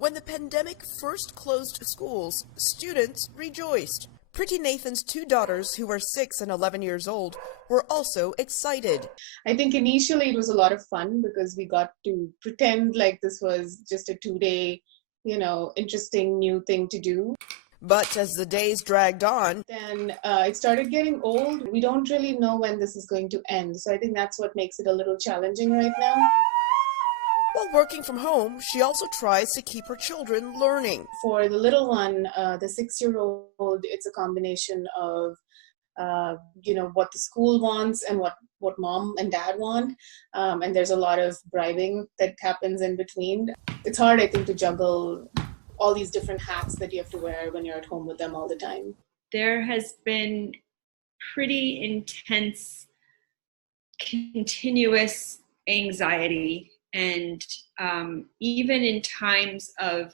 When the pandemic first closed schools, students rejoiced. Pretty Nathan's two daughters, who are 6 and 11 years old, were also excited. I think initially it was a lot of fun because we got to pretend like this was just a 2-day, interesting new thing to do. But as the days dragged on, Then it started getting old. We don't really know when this is going to end. So I think that's what makes it a little challenging right now. while working from home, she also tries to keep her children learning. For the little one, the 6-year-old, it's a combination of, what the school wants and what mom and dad want. And there's a lot of bribing that happens in between. It's hard, I think, to juggle all these different hats that you have to wear when you're at home with them all the time. There has been pretty intense, continuous anxiety, and even in times of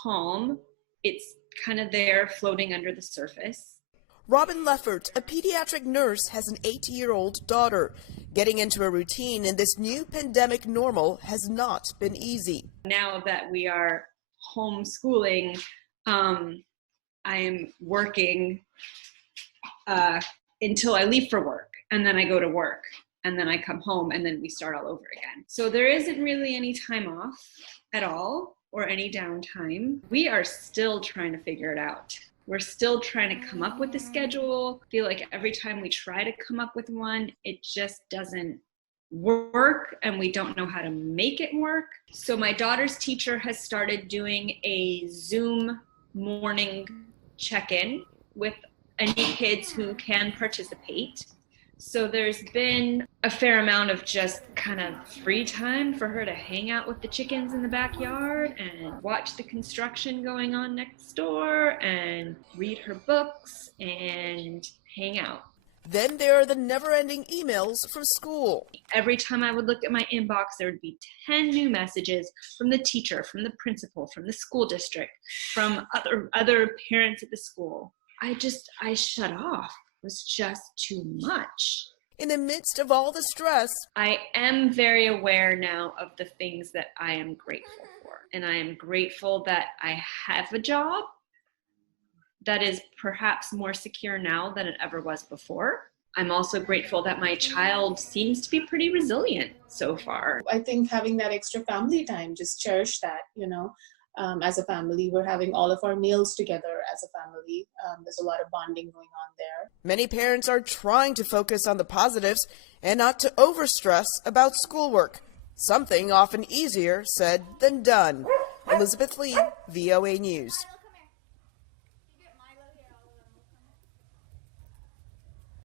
calm, it's kind of there floating under the surface. Robin Leffert, a pediatric nurse, has an 8-year-old daughter. Getting into a routine in this new pandemic normal has not been easy. Now that we are homeschooling, I am working until I leave for work, and then I go to work, and then I come home, and then we start all over again. So there isn't really any time off at all or any downtime. We are still trying to figure it out. We're still trying to come up with the schedule. I feel like every time we try to come up with one, it just doesn't work, and we don't know how to make it work. So my daughter's teacher has started doing a Zoom morning check-in with any kids who can participate. So there's been a fair amount of just kind of free time for her to hang out with the chickens in the backyard and watch the construction going on next door and read her books and hang out. Then there are the never-ending emails from school. Every time I would look at my inbox, there would be 10 new messages from the teacher, from the principal, from the school district, from other parents at the school. I shut off. It was just too much. In the midst of all the stress, I am very aware now of the things that I am grateful for. And I am grateful that I have a job that is perhaps more secure now than it ever was before. I'm also grateful that my child seems to be pretty resilient so far. I think having that extra family time, just cherish that, as a family. We're having all of our meals together as a family. There's a lot of bonding going on there. many parents are trying to focus on the positives and not to overstress about schoolwork. Something often easier said than done. Elizabeth Lee, VOA News.